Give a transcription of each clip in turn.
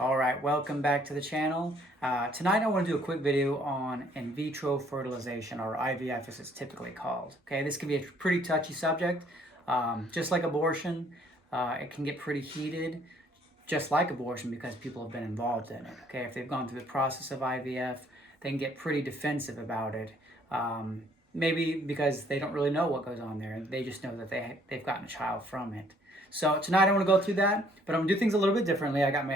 All right, welcome back to the channel. Tonight I want to do a quick video on in vitro fertilization, or IVF as it's typically called. Okay, this can be a pretty touchy subject. Just like abortion, it can get pretty heated, just like abortion, because people have been involved in it. Okay, if they've gone through the process of IVF, they can get pretty defensive about it. Maybe because they don't really know what goes on there. They just know that they've gotten a child from it. So tonight I want to go through that, but I'm going to do things a little bit differently. I got my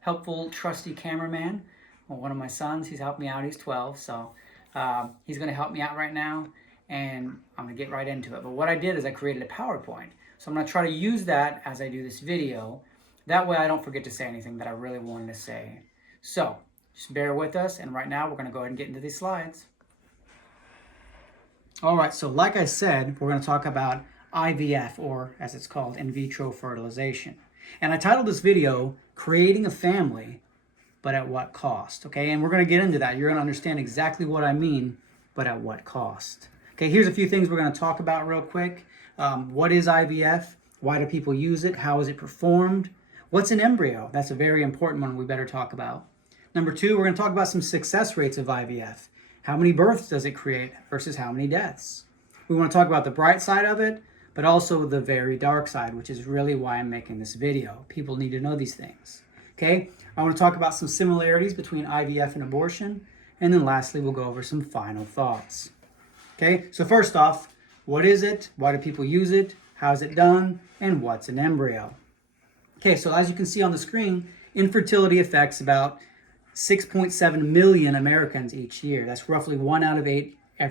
helpful, trusty cameraman, one of my sons. He's helped me out. He's 12, so he's going to help me out right now, and I'm going to get right into it. But what I did is I created a PowerPoint. So I'm going to try to use that as I do this video. That way I don't forget to say anything that I really wanted to say. So just bear with us, and right now we're going to go ahead and get into these slides. All right, so like I said, we're going to talk about IVF, or as it's called, in vitro fertilization. And I titled this video, Creating a Family, but at what cost? Okay, and we're going to get into that. You're going to understand exactly what I mean, but at what cost? Okay, here's a few things we're going to talk about real quick. What is IVF? Why do people use it? How is it performed? What's an embryo? That's a very important one we better talk about. Number two, we're going to talk about some success rates of IVF. How many births does it create versus how many deaths? We want to talk about the bright side of it, but also the very dark side, which is really why I'm making this video. People need to know these things. Okay, I want to talk about some similarities between IVF and abortion, and then lastly, we'll go over some final thoughts. Okay, so first off, what is it? Why do people use it? How is it done? And what's an embryo? Okay, so as you can see on the screen, infertility affects about 6.7 million Americans each year. That's roughly 1 out of 8 1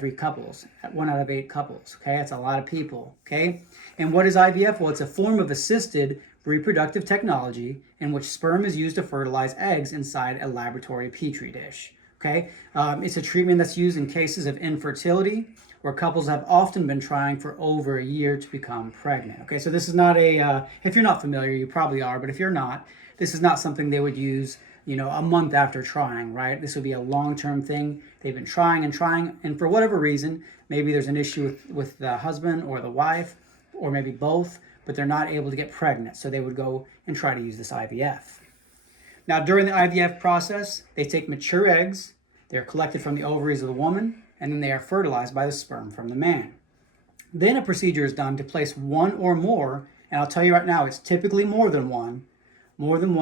out of 8 couples. Okay, that's a lot of people. Okay, and what is IVF? Well, it's a form of assisted reproductive technology in which sperm is used to fertilize eggs inside a laboratory petri dish. Okay, it's a treatment that's used in cases of infertility where couples have often been trying for over a year to become pregnant. Okay, so this is not a, if you're not familiar, you probably are, but if you're not, this is not something they would use, you know, a month after trying, right? This would be a long-term thing. They've been trying, and for whatever reason, maybe there's an issue with the husband or the wife, or maybe both, but they're not able to get pregnant, so they would go and try to use this IVF. Now, during the IVF process, they take mature eggs, they're collected from the ovaries of the woman, and then they are fertilized by the sperm from the man. Then a procedure is done to place one or more, and I'll tell you right now, it's typically more than one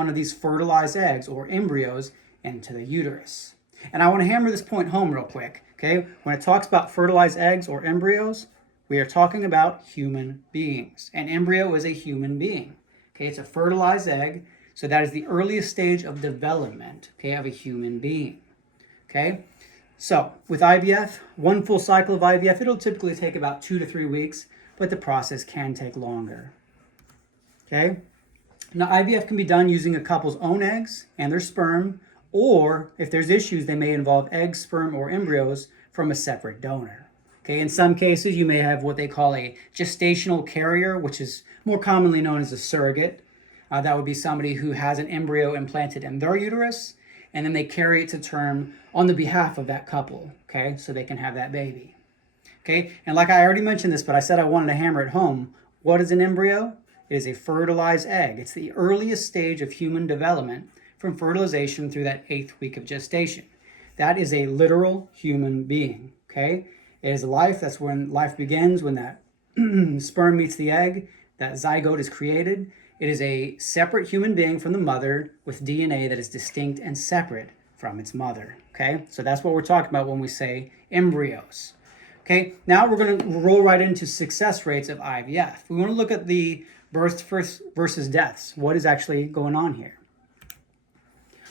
of these fertilized eggs or embryos into the uterus. And I want to hammer this point home real quick, okay? When it talks about fertilized eggs or embryos, we are talking about human beings. An embryo is a human being, okay? It's a fertilized egg, so that is the earliest stage of development, okay, of a human being, okay? So with IVF, one full cycle of IVF, it'll typically take about 2 to 3 weeks, but the process can take longer, okay? Now, IVF can be done using a couple's own eggs and their sperm, or if there's issues, they may involve eggs, sperm, or embryos from a separate donor. Okay, in some cases, you may have what they call a gestational carrier, which is more commonly known as a surrogate. That would be somebody who has an embryo implanted in their uterus, and then they carry it to term on the behalf of that couple, okay, so they can have that baby. Okay, and like I already mentioned this, but I said I wanted to hammer it home. What is an embryo? It is a fertilized egg. It's the earliest stage of human development from fertilization through that 8th week of gestation. That is a literal human being, okay? It is life. That's when life begins, when that sperm meets the egg, that zygote is created. It is a separate human being from the mother with DNA that is distinct and separate from its mother, okay? So that's what we're talking about when we say embryos. Okay, now we're going to roll right into success rates of IVF. We want to look at the births versus deaths. What is actually going on here?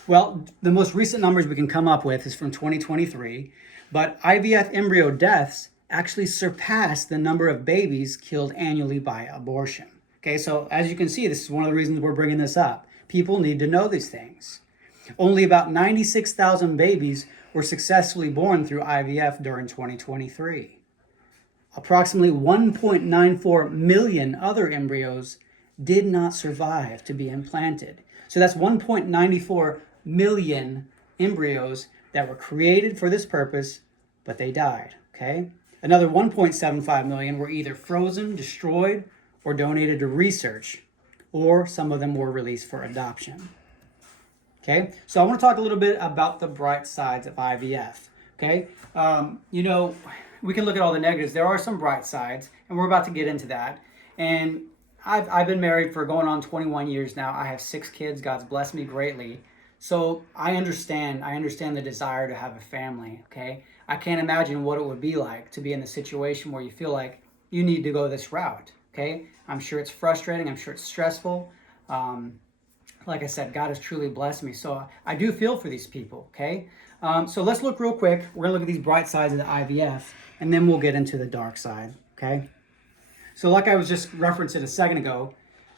Well, the most recent numbers we can come up with is from 2023, but IVF embryo deaths actually surpass the number of babies killed annually by abortion. Okay, so as you can see, this is one of the reasons we're bringing this up. People need to know these things. Only about 96,000 babies were successfully born through IVF during 2023. Approximately 1.94 million other embryos did not survive to be implanted. So that's 1.94 million embryos that were created for this purpose, but they died, okay? Another 1.75 million were either frozen, destroyed, or donated to research, or some of them were released for adoption. Okay, so I want to talk a little bit about the bright sides of IVF. Okay, we can look at all the negatives. There are some bright sides, and we're about to get into that. And I've been married for going on 21 years now. I have 6 kids. God's blessed me greatly. So I understand the desire to have a family. Okay, I can't imagine what it would be like to be in the situation where you feel like you need to go this route. Okay, I'm sure it's frustrating. I'm sure it's stressful. Like I said, God has truly blessed me. So I do feel for these people, okay? So let's look real quick. We're going to look at these bright sides of the IVF, and then we'll get into the dark side, okay? So like I was just referencing a second ago,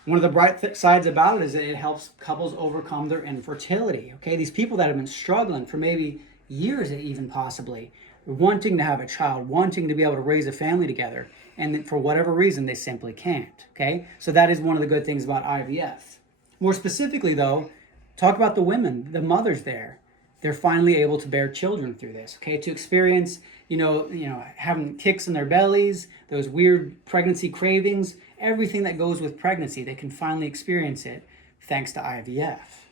one of the bright sides about it is that it helps couples overcome their infertility, okay? These people that have been struggling for maybe years even possibly, wanting to have a child, wanting to be able to raise a family together, and for whatever reason, they simply can't, okay? So that is one of the good things about IVF. More specifically, though, talk about the women, the mothers there. They're finally able to bear children through this, okay? To experience, having kicks in their bellies, those weird pregnancy cravings, everything that goes with pregnancy, they can finally experience it thanks to IVF.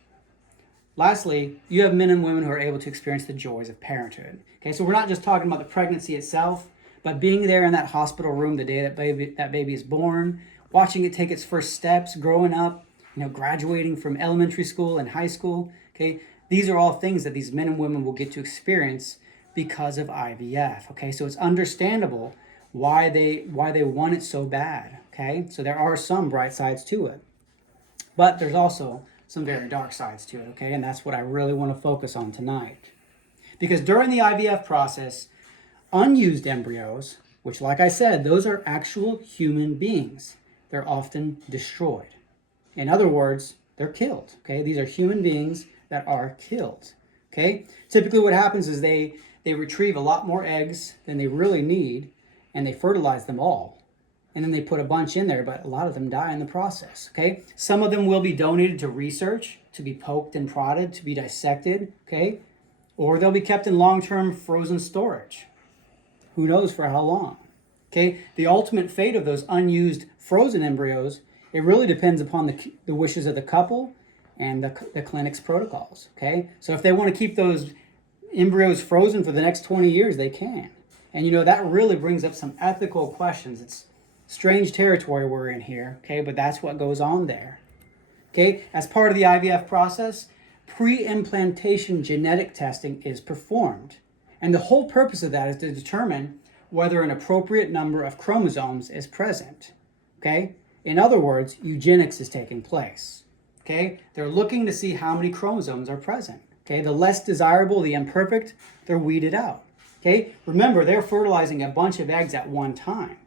Lastly, you have men and women who are able to experience the joys of parenthood. Okay, so we're not just talking about the pregnancy itself, but being there in that hospital room the day that baby is born, watching it take its first steps, growing up, graduating from elementary school and high school. Okay, these are all things that these men and women will get to experience because of IVF. Okay, so it's understandable why they want it so bad. Okay, so there are some bright sides to it, but there's also some very dark sides to it. Okay, and that's what I really want to focus on tonight, because during the IVF process, unused embryos, which, like I said, those are actual human beings, they're often destroyed. In other words, they're killed, okay? These are human beings that are killed, okay? Typically what happens is they retrieve a lot more eggs than they really need, and they fertilize them all. And then they put a bunch in there, but a lot of them die in the process, okay? Some of them will be donated to research, to be poked and prodded, to be dissected, okay? Or they'll be kept in long-term frozen storage. Who knows for how long, okay? The ultimate fate of those unused frozen embryos, it really depends upon the wishes of the couple and the clinic's protocols, okay? So if they want to keep those embryos frozen for the next 20 years, they can. And that really brings up some ethical questions. It's strange territory we're in here, okay? But that's what goes on there, okay? As part of the IVF process, pre-implantation genetic testing is performed. And the whole purpose of that is to determine whether an appropriate number of chromosomes is present, okay? In other words, eugenics is taking place, okay? They're looking to see how many chromosomes are present, okay? The less desirable, the imperfect, they're weeded out, okay? Remember, they're fertilizing a bunch of eggs at one time,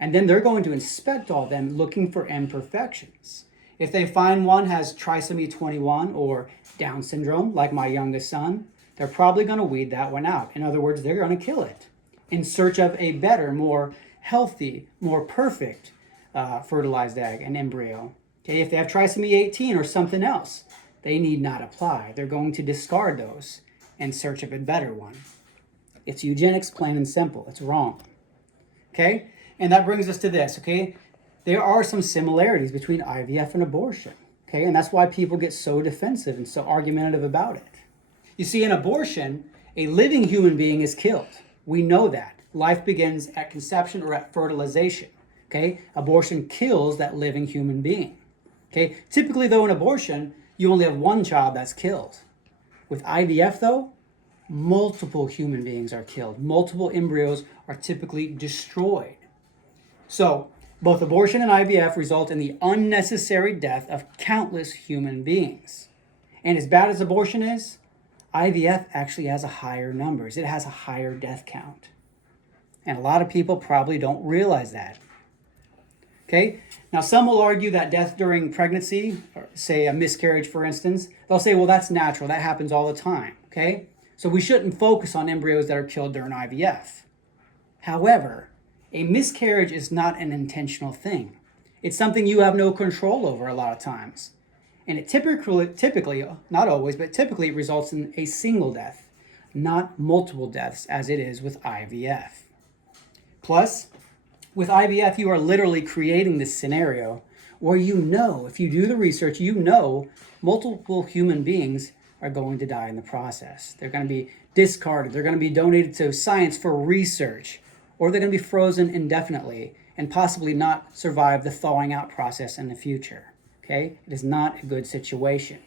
and then they're going to inspect all of them looking for imperfections. If they find one has trisomy 21 or Down syndrome, like my youngest son, they're probably going to weed that one out. In other words, they're going to kill it in search of a better, more healthy, more perfect fertilized egg and embryo. Okay, if they have trisomy 18 or something else, they need not apply. They're going to discard those in search of a better one. It's eugenics, plain and simple. It's wrong. Okay, and that brings us to this. Okay, there are some similarities between IVF and abortion. Okay, and that's why people get so defensive and so argumentative about it. You see, in abortion, a living human being is killed. We know that. Life begins at conception or at fertilization. Okay, abortion kills that living human being. Okay, typically though in abortion, you only have one child that's killed. With IVF though, multiple human beings are killed. Multiple embryos are typically destroyed. So both abortion and IVF result in the unnecessary death of countless human beings. And as bad as abortion is, IVF actually has a higher numbers. It has a higher death count. And a lot of people probably don't realize that. Okay, now some will argue that death during pregnancy, or say a miscarriage for instance, they'll say, well, that's natural, that happens all the time, okay? So we shouldn't focus on embryos that are killed during IVF. However, a miscarriage is not an intentional thing. It's something you have no control over a lot of times. And it typically, not always, but typically results in a single death, not multiple deaths as it is with IVF. Plus, with IVF, you are literally creating this scenario where if you do the research, multiple human beings are going to die in the process. They're going to be discarded. They're going to be donated to science for research, or they're going to be frozen indefinitely and possibly not survive the thawing out process in the future. Okay? It is not a good situation.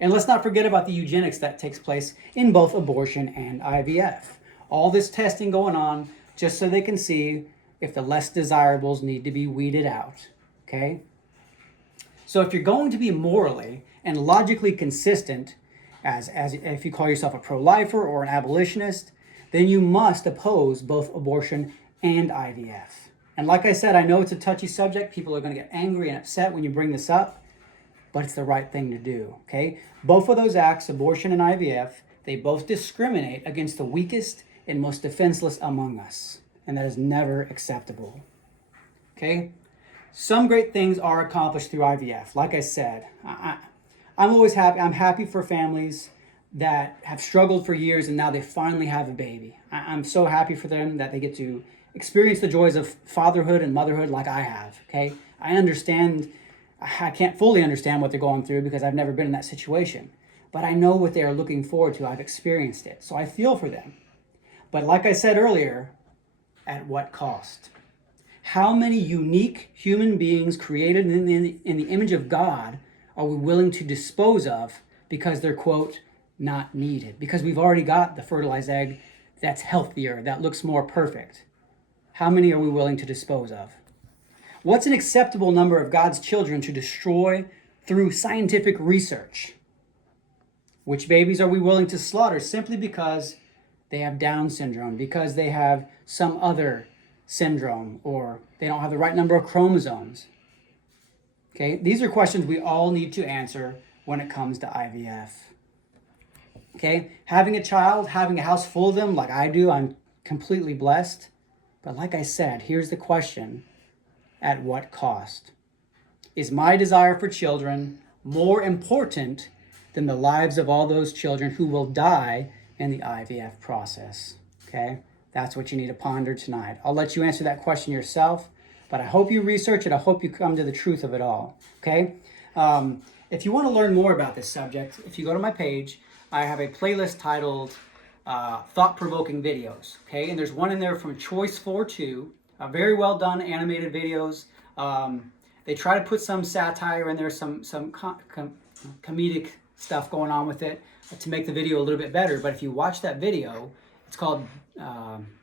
And let's not forget about the eugenics that takes place in both abortion and IVF. All this testing going on just so they can see if the less desirables need to be weeded out. Okay? So if you're going to be morally and logically consistent, as if you call yourself a pro-lifer or an abolitionist, then you must oppose both abortion and IVF. And like I said, I know it's a touchy subject. People are going to get angry and upset when you bring this up, but it's the right thing to do, okay? Both of those acts, abortion and IVF, they both discriminate against the weakest and most defenseless among us, and that is never acceptable, okay? Some great things are accomplished through IVF. Like I said, I'm always happy. I'm happy for families that have struggled for years and now they finally have a baby. I'm so happy for them that they get to experience the joys of fatherhood and motherhood like I have, okay? I understand, I can't fully understand what they're going through because I've never been in that situation. But I know what they are looking forward to. I've experienced it. So I feel for them. But like I said earlier, at what cost? How many unique human beings created in the image of God are we willing to dispose of because they're, quote, not needed? Because we've already got the fertilized egg that's healthier, that looks more perfect. How many are we willing to dispose of? What's an acceptable number of God's children to destroy through scientific research? Which babies are we willing to slaughter simply because they have Down syndrome, because they have some other syndrome, or they don't have the right number of chromosomes? Okay, these are questions we all need to answer when it comes to IVF. Okay, having a child, having a house full of them like I do, I'm completely blessed. But like I said, here's the question: at what cost? Is my desire for children more important than the lives of all those children who will die in the IVF process? Okay, that's what you need to ponder tonight. I'll let you answer that question yourself, but I hope you research it. I hope you come to the truth of it all. Okay, if you want to learn more about this subject, if you go to my page, I have a playlist titled thought-provoking videos, okay? And there's one in there from Choice 4-2, very well done animated videos. They try to put some satire in there, some comedic stuff going on with it to make the video a little bit better. But if you watch that video, it's called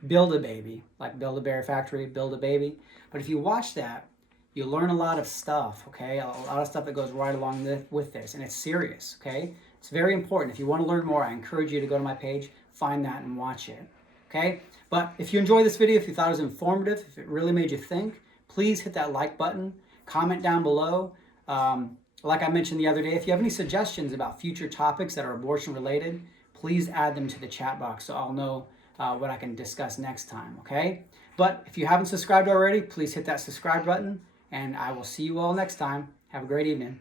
Build a Baby, like Build a Bear Factory, Build a Baby. But if you watch that, you learn a lot of stuff, okay? A lot of stuff that goes right along with this, and it's serious, okay? It's very important. If you want to learn more, I encourage you to go to my page, find that, and watch it, okay? But if you enjoyed this video, if you thought it was informative, if it really made you think, please hit that like button, comment down below. Like I mentioned the other day, if you have any suggestions about future topics that are abortion related, please add them to the chat box so I'll know what I can discuss next time, okay? But if you haven't subscribed already, please hit that subscribe button, and I will see you all next time. Have a great evening.